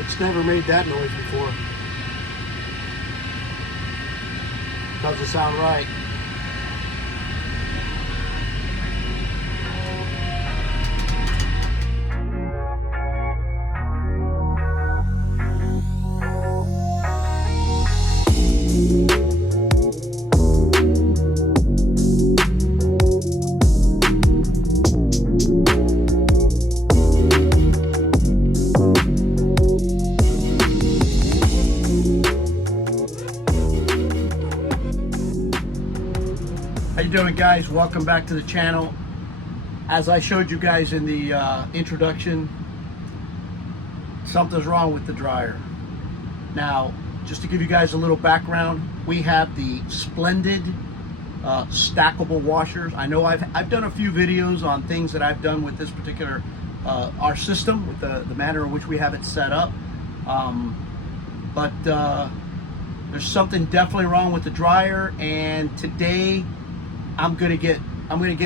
It's never made that noise before. Doesn't sound right. How you doing, guys? Welcome back to the channel. As I showed you guys in the introduction, something's wrong with the dryer. Now, just to give you guys a little background, we have the Splendide stackable washers. I know I've done a few videos on things that I've done with this particular our system, with the manner in which we have it set up. But there's something definitely wrong with the dryer, and today I'm gonna get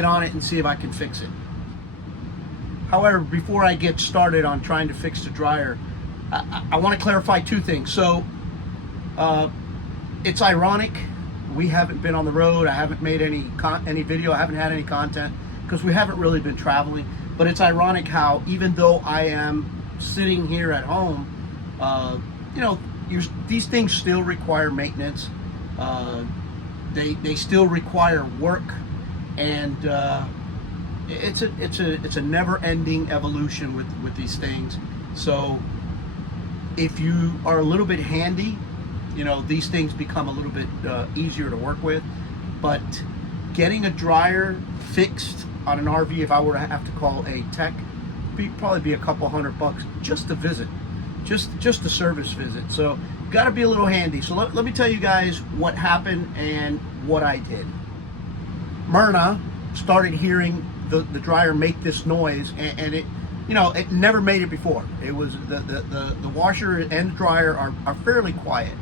on it and see if I can fix it. However, before I get started on trying to fix the dryer, I want to clarify two things. So it's ironic we haven't been on the road. I haven't made any video. I haven't had any content because we haven't really been traveling. But it's ironic how, even though I am sitting here at home, these things still require maintenance. They still require work, and it's a never-ending evolution with these things. So if you are a little bit handy, these things become a little bit easier to work with. But getting a dryer fixed on an RV, if I were to have to call a tech, probably be a couple $100 just to visit, just the service visit. So got to be a little handy. So let me tell you guys what happened and what I did. Myrna started hearing the dryer make this noise, and it never made it before. It was the washer and the dryer are fairly quiet,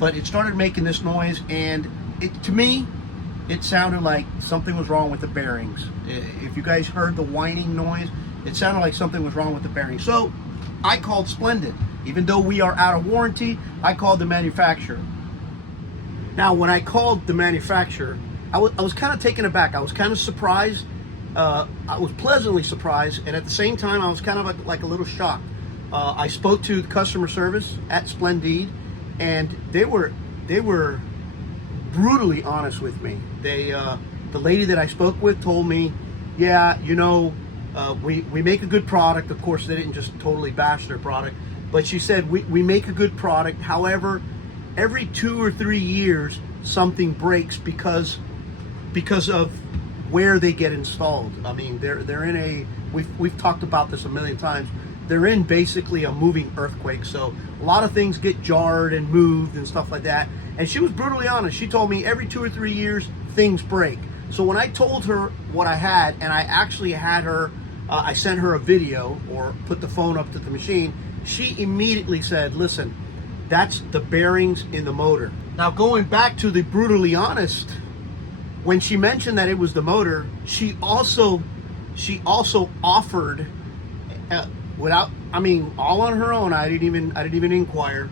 but it started making this noise, and to me it sounded like something was wrong with the bearings. If you guys heard the whining noise, it sounded like something was wrong with the bearings. So I called Splendide. Even though we are out of warranty, I called the manufacturer. Now, when I called the manufacturer, I was kind of taken aback. I was kind of surprised. I was pleasantly surprised, and at the same time, I was kind of like a little shocked. I spoke to the customer service at Splendide, and they were brutally honest with me. The lady that I spoke with told me, yeah, we make a good product. Of course, they didn't just totally bash their product. But she said, we make a good product. However, every 2 or 3 years, something breaks because of where they get installed. I mean, they're in we've talked about this a million times. They're in basically a moving earthquake. So a lot of things get jarred and moved and stuff like that. And she was brutally honest. She told me every 2 or 3 years, things break. So when I told her what I had, and I actually had her, I sent her a video or put the phone up to the machine, she immediately said, listen, that's the bearings in the motor. Now, going back to the brutally honest, when she mentioned that it was the motor, she also offered, all on her own, I didn't even inquire.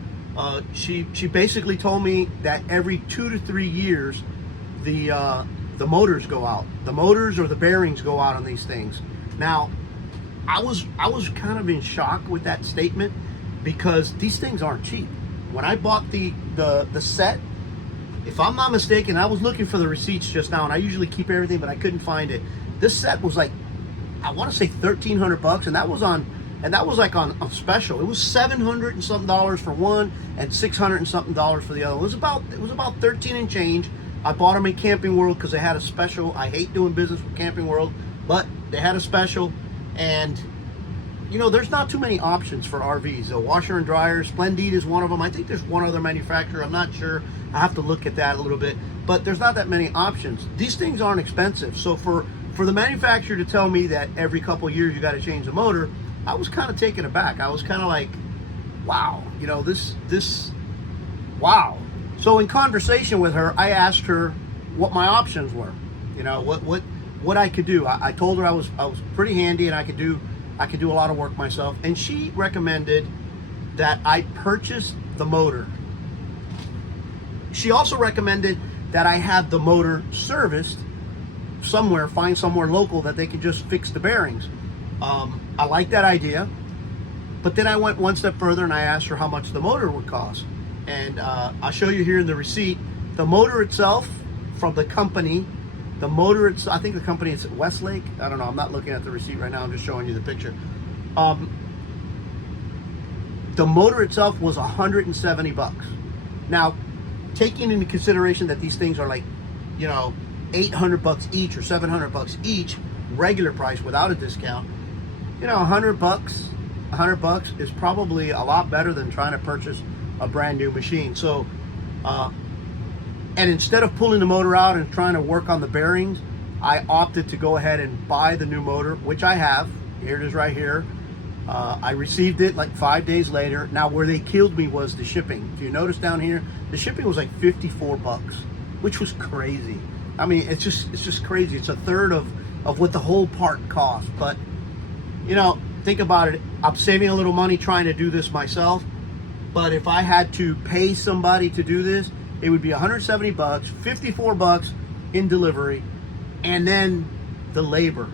She basically told me that every 2 to 3 years, the motors go out. The motors or the bearings go out on these things. Now, I was kind of in shock with that statement, because these things aren't cheap. When I bought the set, if I'm not mistaken, I was looking for the receipts just now, and I usually keep everything, but I couldn't find it. This set was like, I want to say $1,300, and that was on special. It was $700 and something for one, and $600 and something for the other. It was about 13 and change. I bought them at Camping World because they had a special. I hate doing business with Camping World, but they had a special. And there's not too many options for RVs. A washer and dryer, Splendide is one of them. I think there's one other manufacturer. I'm not sure. I have to look at that a little bit. But there's not that many options. These things aren't expensive. So for the manufacturer to tell me that every couple of years you got to change the motor, I was kind of taken aback. I was kind of like, wow, wow. So in conversation with her, I asked her what my options were. What I could do. I told her I was pretty handy and I could do a lot of work myself, and she recommended that I purchased the motor. She also recommended that I have the motor serviced somewhere, find somewhere local that they could just fix the bearings. I like that idea, but then I went one step further and I asked her how much the motor would cost. And I'll show you here in the receipt, the motor itself from the company, the motor, I think the company is Westlake. I don't know, I'm not looking at the receipt right now, I'm just showing you the picture. The motor itself was 170 bucks. Now, taking into consideration that these things are like, you know, 800 bucks each or 700 bucks each, regular price without a discount, you know, 100 bucks is probably a lot better than trying to purchase a brand new machine. So, and instead of pulling the motor out and trying to work on the bearings, I opted to go ahead and buy the new motor, which I have. Here it is right here. I received it like 5 days later. Now, where they killed me was the shipping. If you notice down here, the shipping was like 54 bucks, which was crazy. I mean, it's just crazy. It's a third of what the whole part cost. But, you know, think about it. I'm saving a little money trying to do this myself. But if I had to pay somebody to do this, it would be 170 bucks, 54 bucks in delivery, and then the labor.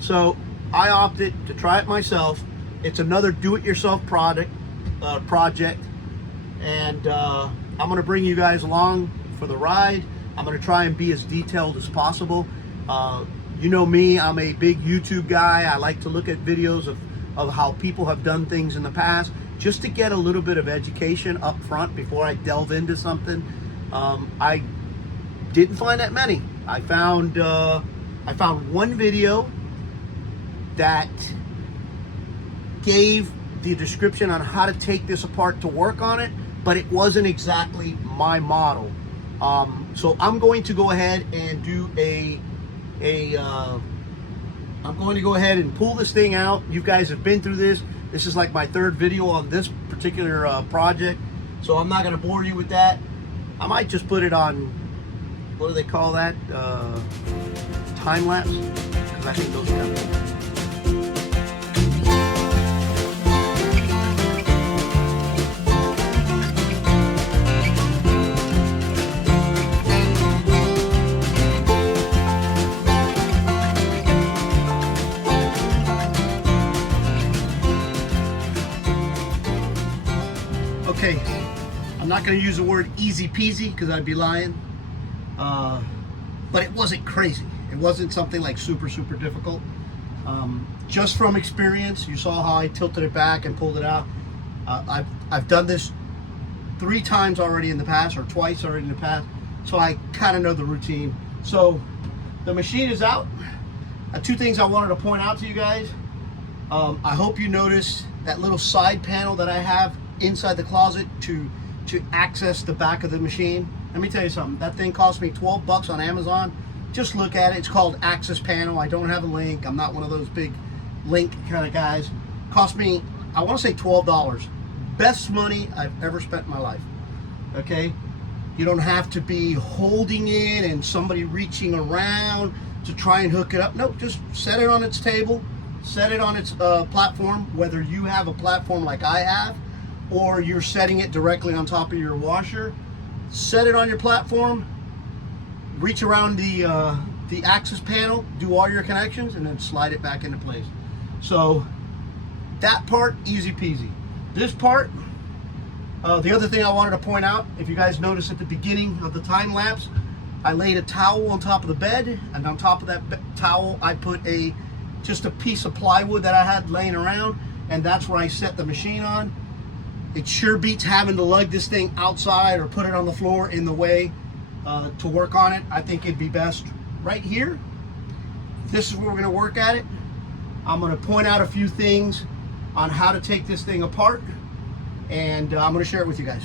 So I opted to try it myself. It's another do-it-yourself project, and I'm going to bring you guys along for the ride. I'm going to try and be as detailed as possible. You know me, I'm a big YouTube guy. I like to look at videos of how people have done things in the past, just to get a little bit of education up front before I delve into something. I didn't find that many. I found one video that gave the description on how to take this apart to work on it, but it wasn't exactly my model. So I'm going to go ahead and do I'm going to go ahead and pull this thing out. You guys have been through this. This is like my third video on this particular project, so I'm not going to bore you with that. I might just put it on, what do they call that? Time lapse, because I think those are kind of cool. Okay, I'm not going to use the word easy peasy because I'd be lying, but it wasn't crazy. It wasn't something like super difficult. Just from experience, you saw how I tilted it back and pulled it out. I've done this 3 times already in the past, or twice already in the past, so I kind of know the routine. So the machine is out. 2 things I wanted to point out to you guys. I hope you noticed that little side panel that I have inside the closet to access the back of the machine. Let me tell you something, that thing cost me 12 bucks on Amazon. Just look at it. It's called Access Panel. I don't have a link. I'm not one of those big link kind of guys. Cost me, I want to say $12. Best money I've ever spent in my life. Okay, you don't have to be holding it and somebody reaching around to try and hook it up. Nope, just set it on its table, set it on its platform, whether you have a platform like I have or you're setting it directly on top of your washer. Set it on your platform, reach around the access panel, do all your connections, and then slide it back into place. So that part, easy peasy. This part, the other thing I wanted to point out, if you guys notice at the beginning of the time lapse, I laid a towel on top of the bed, and on top of that towel I put just a piece of plywood that I had laying around, and that's where I set the machine on. It sure beats having to lug this thing outside or put it on the floor in the way to work on it. I think it'd be best right here. This is where we're going to work at it. I'm going to point out a few things on how to take this thing apart, and I'm going to share it with you guys.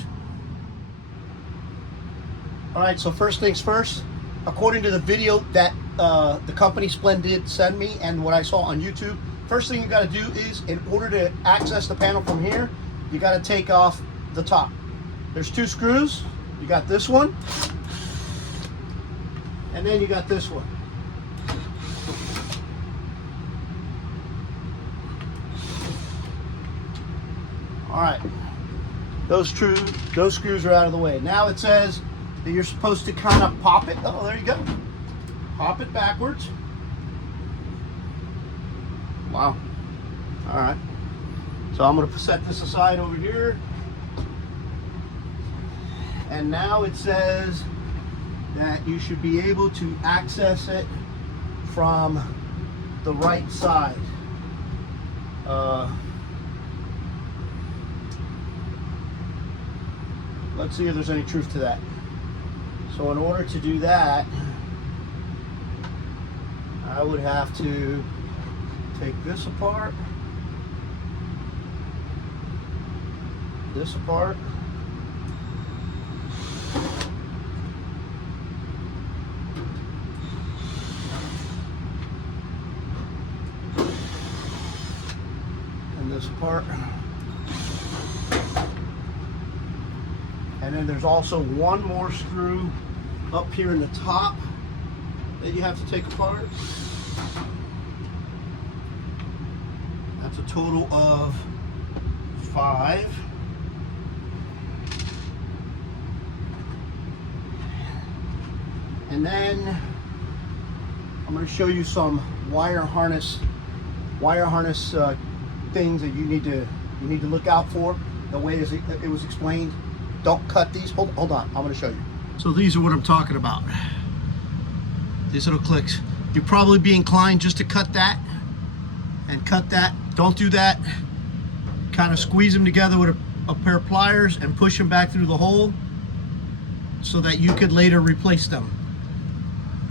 All right, so first things first, according to the video that the company Splendide sent me and what I saw on YouTube, first thing you got to do is, in order to access the panel from here, you got to take off the top. There's 2 screws. You got this one, and then you got this one. All right, those screws are out of the way. Now it says that you're supposed to kind of pop it. Oh, there you go. Pop it backwards. Wow. All right. So I'm going to set this aside over here. And now it says that you should be able to access it from the right side. Let's see if there's any truth to that. So in order to do that, I would have to take this apart, and this apart. And then there's also one more screw up here in the top that you have to take apart. That's a total of 5. And then I'm going to show you some wire harness things that you need to look out for. The way it was explained. Don't cut these. Hold on. I'm going to show you. So these are what I'm talking about. These little clicks. You'd probably be inclined just to cut that and cut that. Don't do that. Kind of squeeze them together with a pair of pliers and push them back through the hole so that you could later replace them.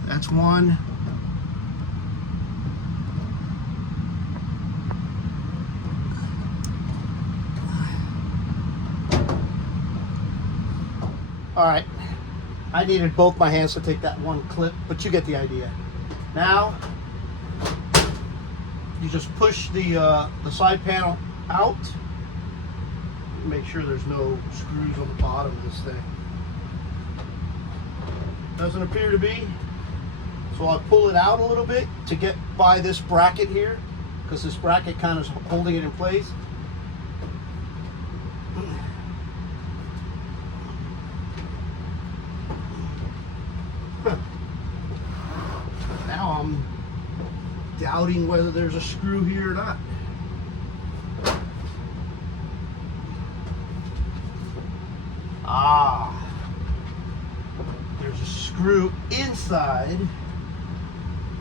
That's one. All right, I needed both my hands to take that one clip, but you get the idea. Now, you just push the side panel out. Make sure there's no screws on the bottom of this thing. Doesn't appear to be. So I pull it out a little bit to get by this bracket here, because this bracket kind of is holding it in place. Now I'm doubting whether there's a screw here or not. There's a screw inside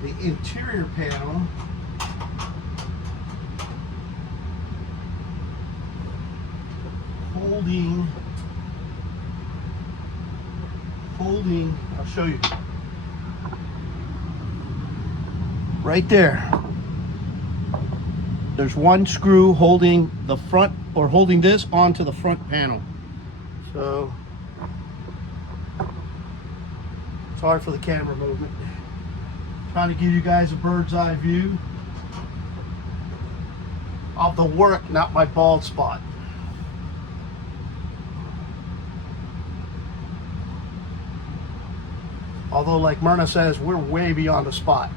the interior panel holding, I'll show you. Right there. There's one screw holding the front, or holding this onto the front panel. So it's hard for the camera movement. Trying to give you guys a bird's eye view of the work, not my bald spot. Although, like Myrna says, we're way beyond the spot.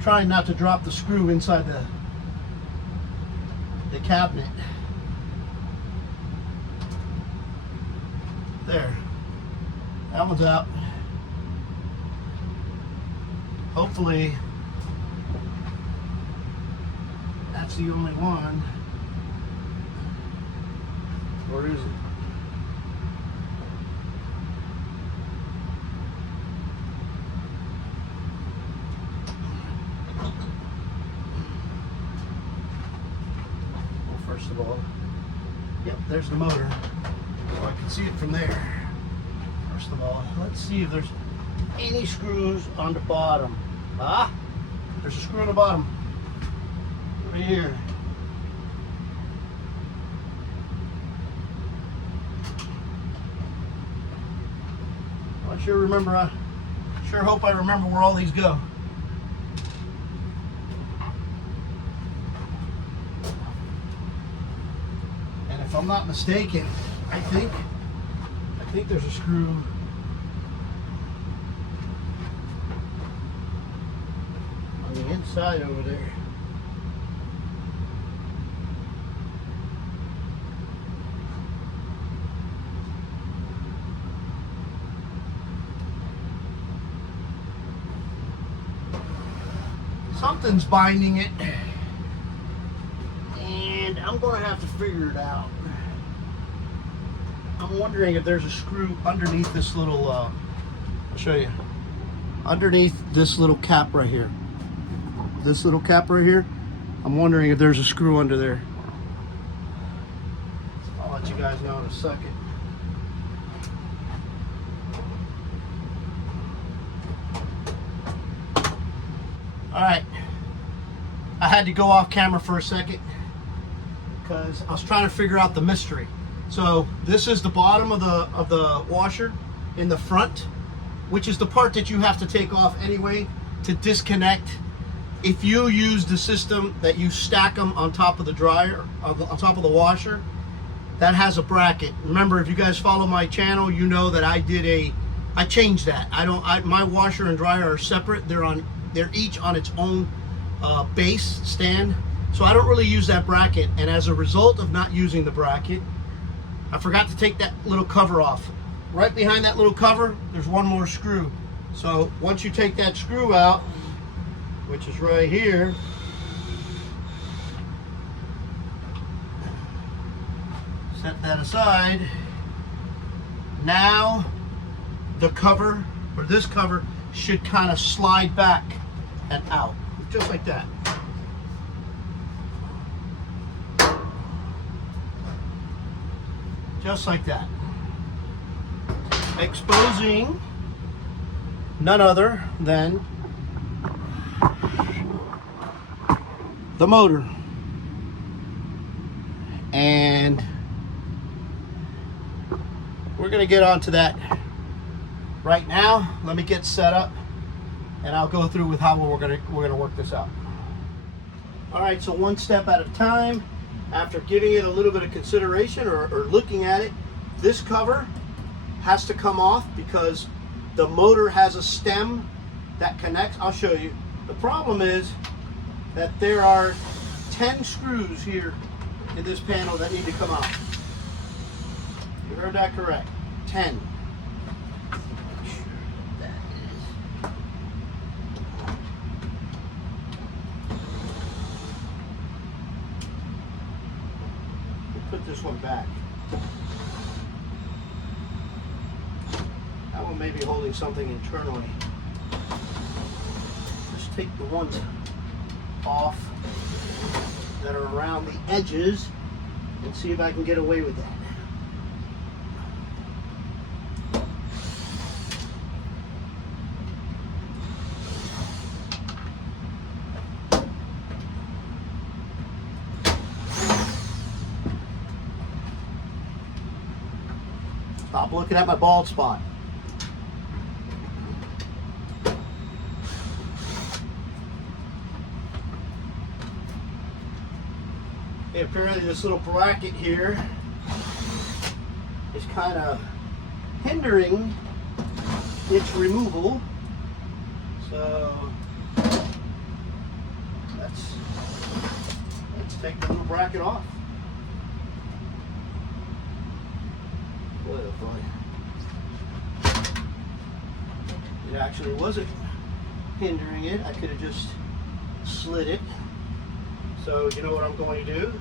Trying not to drop the screw inside the cabinet. There. That one's out. Hopefully that's the only one. Or is it? First of all, yep, there's the motor, so I can see it from there. First of all, let's see if there's any screws on the bottom. There's a screw on the bottom, right here. I sure hope I remember where all these go. If I'm not mistaken, I think think there's a screw. On the inside over there. Something's binding it, and I'm going to have to figure it out. I'm wondering if there's a screw underneath this little, I'll show you, underneath this little cap right here. This little cap right here, I'm wondering if there's a screw under there. I'll let you guys know in a second. All right, I had to go off camera for a second because I was trying to figure out the mystery. So this is the bottom of the washer in the front, which is the part that you have to take off anyway to disconnect. If you use the system that you stack them on top of the dryer, on top of the washer, that has a bracket. Remember, if you guys follow my channel, you know that I changed that. My washer and dryer are separate. They're each on its own base stand. So I don't really use that bracket. And as a result of not using the bracket, I forgot to take that little cover off. Right behind that little cover, there's one more screw. So once you take that screw out, which is right here, set that aside. Now the cover, or this cover, should kind of slide back and out, just like that. Just like that. Exposing none other than the motor. And we're going to get onto that right now. Let me get set up and I'll go through with how we're going to work this out. All right, so one step at a time. After giving it a little bit of consideration or looking at it, this cover has to come off because the motor has a stem that connects. I'll show you. The problem is that there are 10 screws here in this panel that need to come out. You heard that correct. 10. Put this one back. That one may be holding something internally. Just take the ones off that are around the edges and see if I can get away with that. Stop looking at my bald spot. Okay, apparently this little bracket here is kind of hindering its removal. So let's take the little bracket off. It actually wasn't hindering it. I could have just slid it. So you know what I'm going to do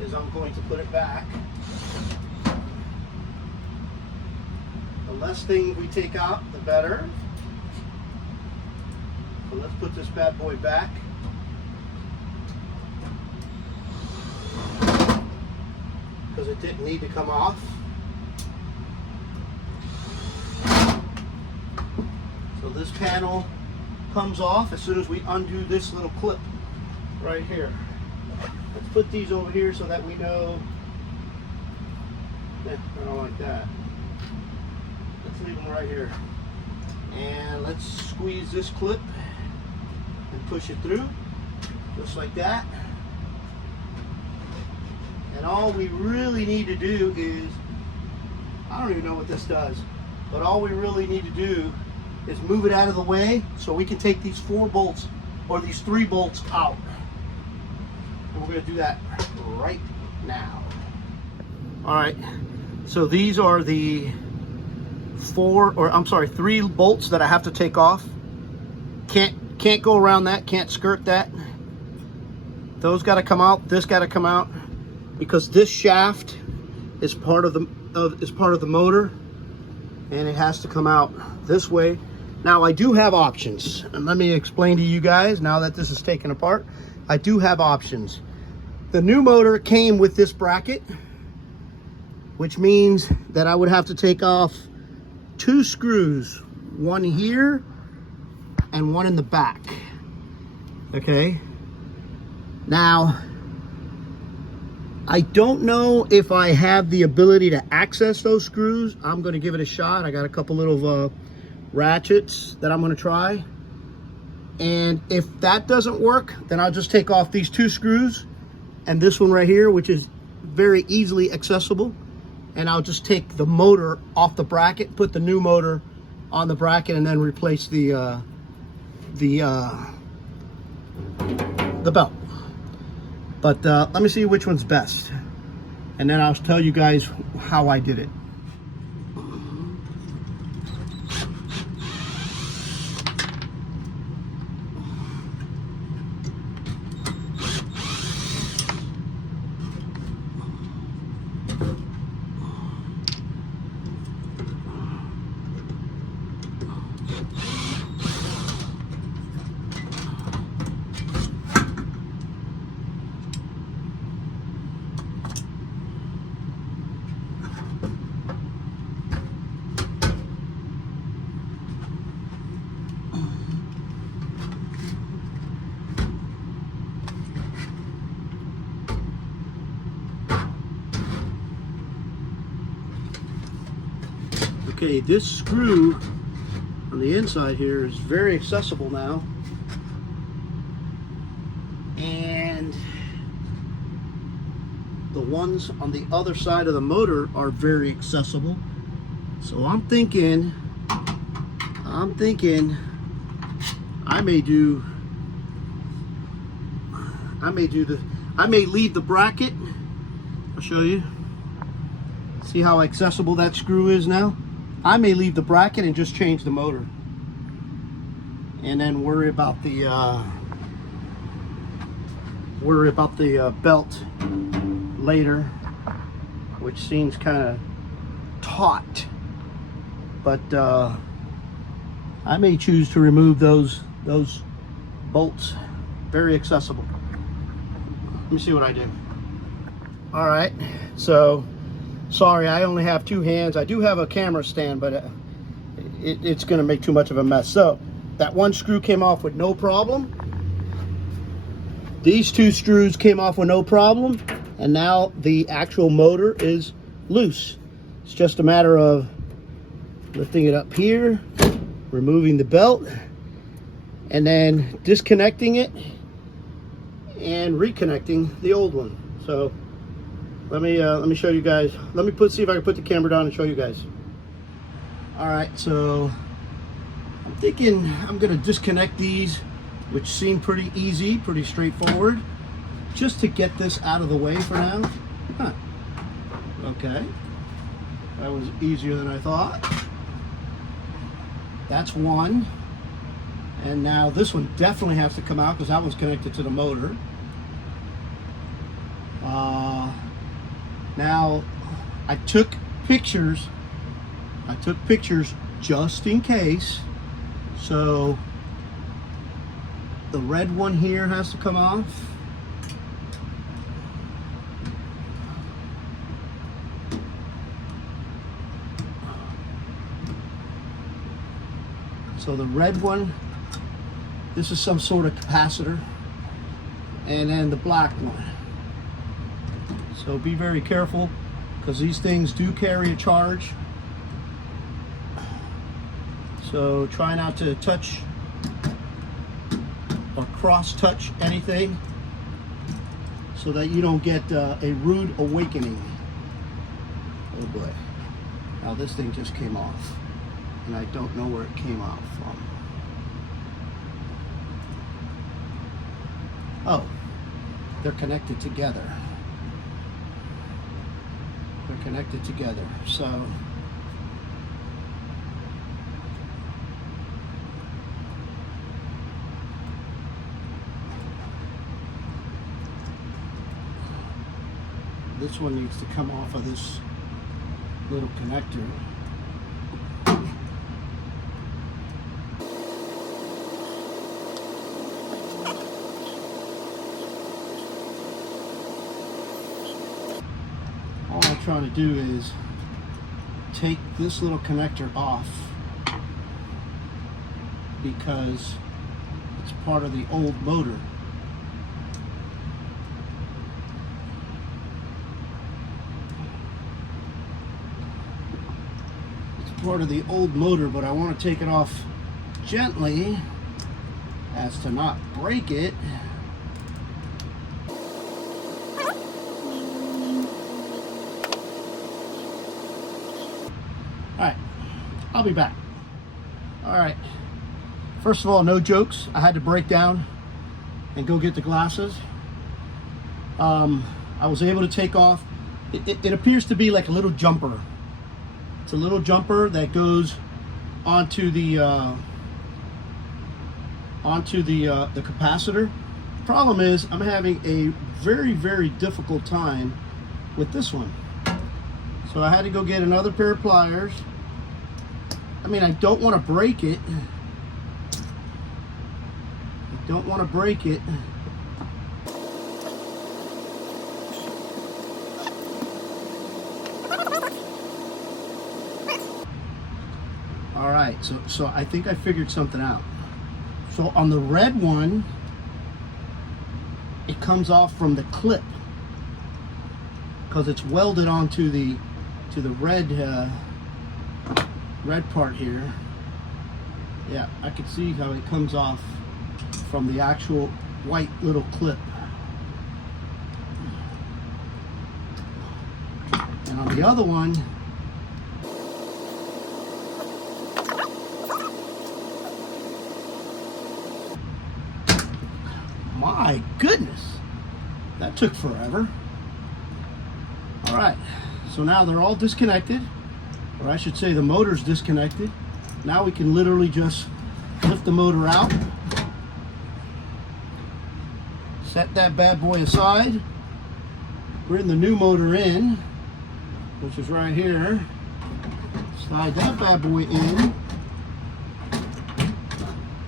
is I'm going to put it back. The less thing we take out, the better. So let's put this bad boy back. Because it didn't need to come off. So this panel comes off as soon as we undo this little clip right here. Let's put these over here so that we know. I don't like that. Let's leave them right here. And let's squeeze this clip and push it through, just like that. And all we really need to do is I don't even know what this does, but all we really need to do is move it out of the way so we can take these 4 bolts or these 3 bolts out. And we're going to do that right now. All right, so these are the 3 bolts that I have to take off. Can't go around that, can't skirt that. Those got to come out, this got to come out, because this shaft is part of the motor, and it has to come out this way. Now I do have options, and let me explain to you guys now that this is taken apart. I do have options. The new motor came with this bracket, which means that I would have to take off 2 screws, one here and one in the back. Okay, now I don't know if I have the ability to access those screws. I'm going to give it a shot. I got a couple little ratchets that I'm going to try, and if that doesn't work, then I'll just take off these 2 screws and this one right here, which is very easily accessible, and I'll just take the motor off the bracket, put the new motor on the bracket, and then replace the belt. But let me see which one's best, and then I'll tell you guys how I did it. Okay, this screw on the inside here is very accessible now, and the ones on the other side of the motor are very accessible. So I'm thinking I may leave the bracket. I'll show you. See how accessible that screw is now? I may leave the bracket and just change the motor, and then worry about the belt later, which seems kind of taut. But I may choose to remove those bolts. Very accessible. Let me see what I do. All right, so sorry, I only have 2 hands. I do have a camera stand, but it's going to make too much of a mess. So that one screw came off with no problem. These 2 screws came off with no problem, and now the actual motor is loose. It's just a matter of lifting it up here, removing the belt, and then disconnecting it and reconnecting the old one. So let me show you guys. See if I can put the camera down and show you guys. All right, so I'm thinking I'm gonna disconnect these, which seem pretty easy, pretty straightforward, just to get this out of the way for now. Huh. Okay, that was easier than I thought. That's one, and now this one definitely has to come out because that one's connected to the motor. Now I took pictures just in case. So the red one here has to come off. So the red one, this is some sort of capacitor, and then the black one. So be very careful, because these things do carry a charge. So try not to touch or cross touch anything, so that you don't get a rude awakening. Oh boy. Now this thing just came off, and I don't know where it came off from. Oh, they're connected together. They're connected together. So this one needs to come off of this little connector. All I'm trying to do is take this little connector off because it's part of the old motor. Part of the old motor, but I want to take it off gently as to not break it. Alright, I'll be back. Alright, first of all, no jokes. I had to break down and go get the glasses. I was able to take off. It appears to be like a little jumper. It's a little jumper that goes onto the capacitor. Problem is, I'm having a very difficult time with this one. So I had to go get another pair of pliers. I mean, I don't want to break it. I don't want to break it. All right, so I think I figured something out. So on the red one, it comes off from the clip because it's welded onto the red red part here. Yeah, I can see how it comes off from the actual white little clip. And on the other one, my goodness, that took forever. All right, so now they're all disconnected, or I should say the motor's disconnected. Now we can literally just lift the motor out, set that bad boy aside, bring the new motor in, which is right here, slide that bad boy in.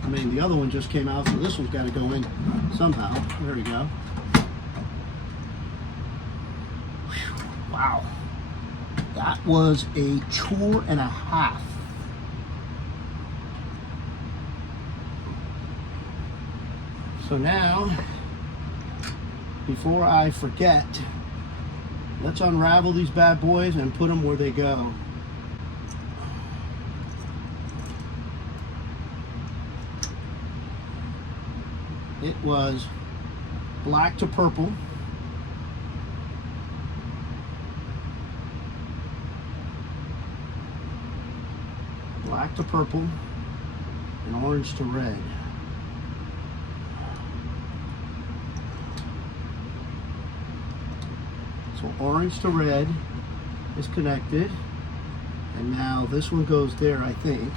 I mean, the other one just came out, so this one's got to go in somehow. There we go. Whew, wow. That was a chore and a half. So now, before I forget, let's unravel these bad boys and put them where they go. It was black to purple. Black to purple and orange to red. So orange to red is connected, and now this one goes there, I think,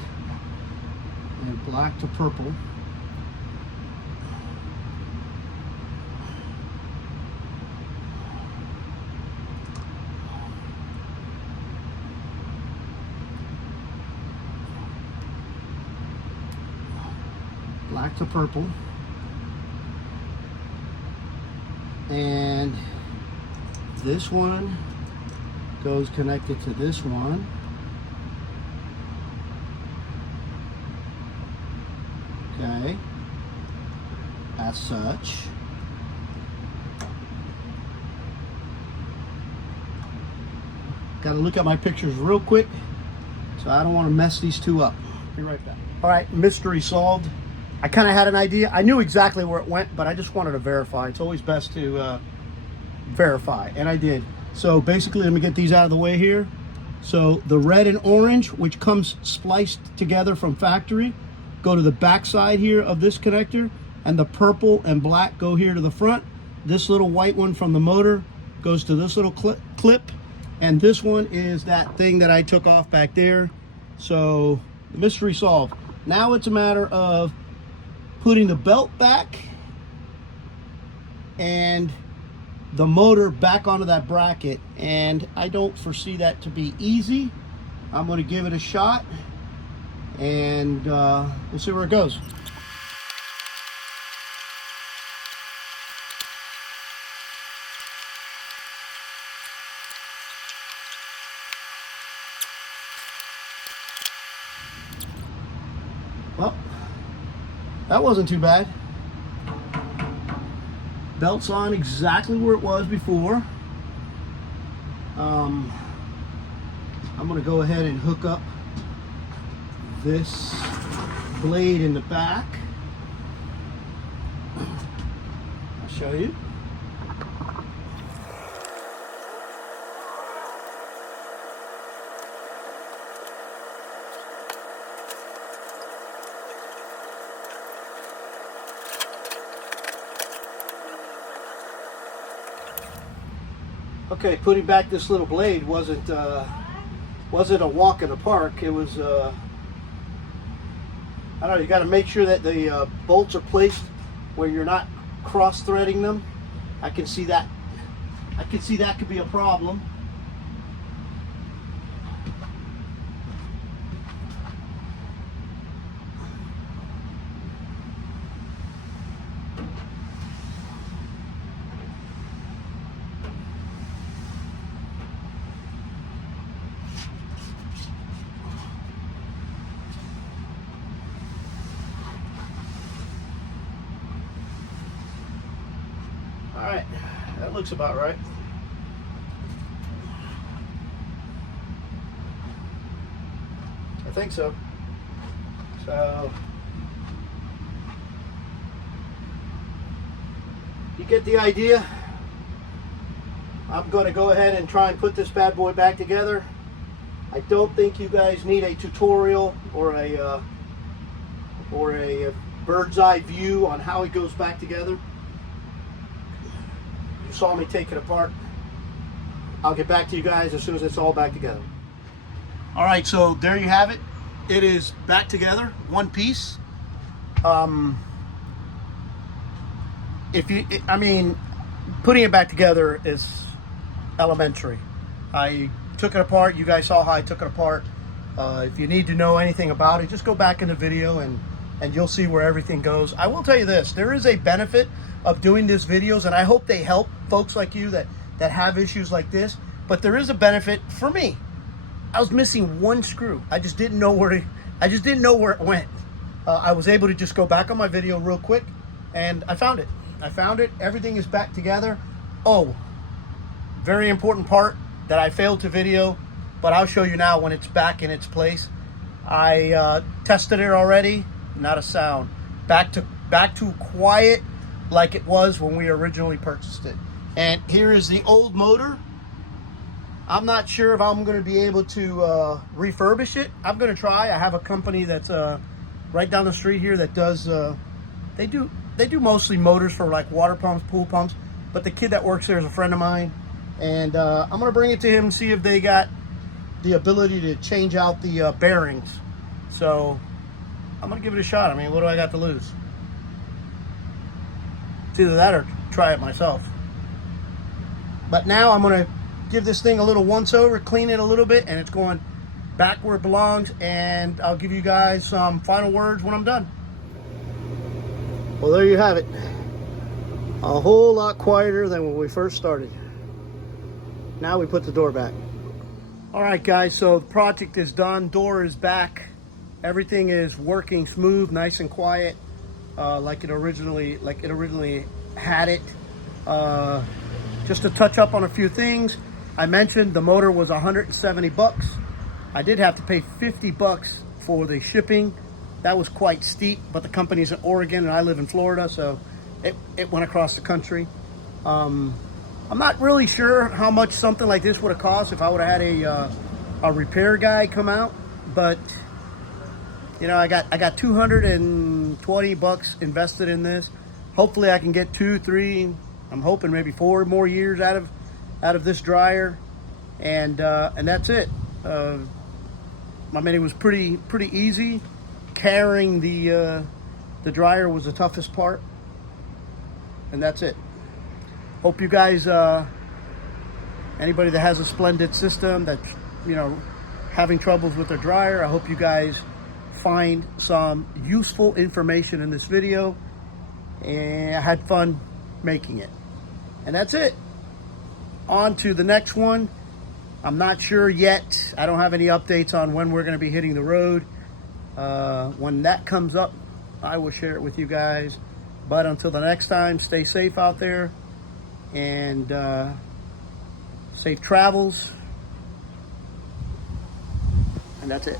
and black to purple. Black to purple, and this one goes connected to this one. Okay, as such. Got to look at my pictures real quick, so I don't want to mess these two up. Be right back. All right, mystery solved. I kind of had an idea. I knew exactly where it went, but I just wanted to verify. It's always best to verify, and I did. So basically, let me get these out of the way here. So the red and orange, which comes spliced together from factory, go to the back side here of this connector, and the purple and black go here to the front. This little white one from the motor goes to this little clip, and this one is that thing that I took off back there. So the mystery solved. Now it's a matter of putting the belt back and the motor back onto that bracket, and I don't foresee that to be easy. I'm going to give it a shot, and we'll see where it goes. Well, that wasn't too bad. Belt's on exactly where it was before. I'm going to go ahead and hook up this blade in the back. I'll show you. Okay, putting back this little blade wasn't a walk in the park. It was I don't know, you got to make sure that the bolts are placed where you're not cross-threading them. I can see that could be a problem. All right, that looks about right. I think so. So you get the idea. I'm going to go ahead and try and put this bad boy back together. I don't think you guys need a tutorial or a bird's eye view on how it goes back together. Saw me take it apart. I'll get back to you guys as soon as it's all back together. All right, so there you have it. It is back together, one piece. I mean, putting it back together is elementary. I took it apart. You guys saw how I took it apart. If you need to know anything about it, just go back in the video and you'll see where everything goes. I will tell you this, there is a benefit of doing these videos, and I hope they help folks like you that have issues like this. But there is a benefit for me. I was missing one screw. I just didn't know where it went. I was able to just go back on my video real quick, and I found it. Everything is back together. Oh, very important part that I failed to video, but I'll show you now when it's back in its place. I tested it already. Not a sound. Back to quiet like it was when we originally purchased it. And here is the old motor. I'm not sure if I'm going to be able to refurbish it. I'm going to try. I have a company that's right down the street here that does. They do mostly motors for like water pumps, pool pumps. But the kid that works there is a friend of mine, and I'm going to bring it to him and see if they got the ability to change out the bearings. So I'm going to give it a shot. I mean, what do I got to lose? It's either that or try it myself. But now I'm going to give this thing a little once over, clean it a little bit, and it's going back where it belongs, and I'll give you guys some final words when I'm done. Well, there you have it. A whole lot quieter than when we first started. Now we put the door back. All right, guys, so the project is done. Door is back. Everything is working smooth, nice and quiet, like it originally had it. Just to touch up on a few things, I mentioned the motor was 170 bucks. I did have to pay 50 bucks for the shipping. That was quite steep, but the company's in Oregon and I live in Florida, so it went across the country. I'm not really sure how much something like this would have cost if I would have had a repair guy come out, but you know, I got 220 bucks invested in this. Hopefully I can get 2, 3, I'm hoping maybe 4 more years out of this dryer, and that's it. I mean, it was pretty easy. Carrying the dryer was the toughest part, and that's it. Hope you guys, anybody that has a Splendid system that's, you know, having troubles with their dryer, I hope you guys find some useful information in this video, and I had fun making it. And that's it. On to the next one. I'm not sure yet. I don't have any updates on when we're going to be hitting the road. When that comes up, I will share it with you guys. But until the next time, stay safe out there, and safe travels. And that's it.